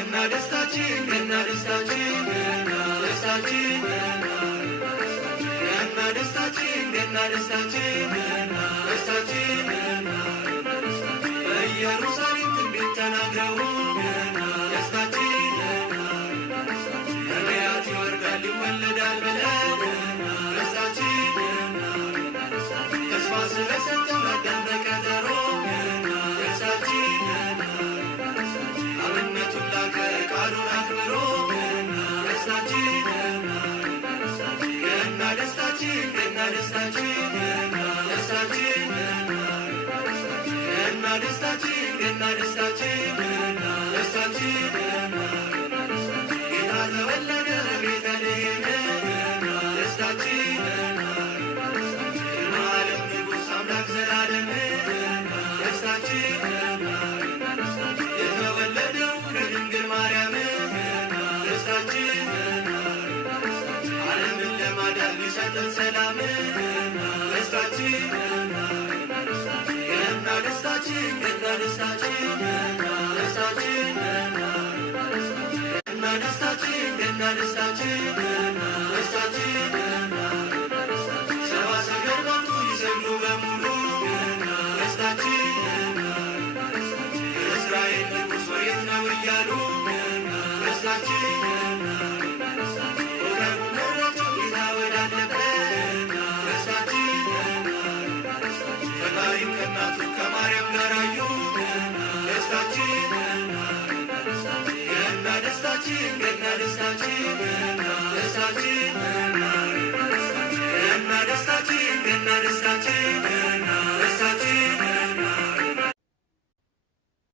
ገና ደስታችን ገና ደስታችን ገና ደስታችን ገና ደስታችን ገና ደስታችን ገና ደስታችን በኢየሩሳሌም ትንቢት ተናግረው ገና ደስታችን ነቢያት ይወርዳል ይወለዳል ብለን ደስታችን ተስፋ ስለሰጠን አዳም በቀጠሮ ደስታችን አብነቱን ላከ ቃሉን አክብሮ ደስታችን ገና ደስታችን ገና ደስታችን ደስታችን ገና ደስታችን ገና ደስታችን ደስታችን ጌታ ተወለደ ቤተልሔም ደስታችን የዓለም ንጉሥ አምላክ ዘላለም ደስታችን የተወለደው ለድንግል ማርያም ደስታችን ዓለምን ለማዳን ሊሰጠን ሰላም ደስታችን ገና ደስታችን ገና ደስታችን ደስታችን ገና ደስታችን ገና ደስታችን ደስታችን ሰብአ ሰገል መጡ ይሰግዱ በሙሉ ደስታችን የእስራኤል ንጉሥ ወዴት ነው እያሉ ደስታችን ወረቡ መራቸው ጌታ ወዳለበት ደስታችን ፈጣሪም ከእናቱ ከማርያም ጋር አዩ ደስታችን ገና ደስታችን ገና ደስታችን ደስታችን ገና ደስታችን ገና ደስታችን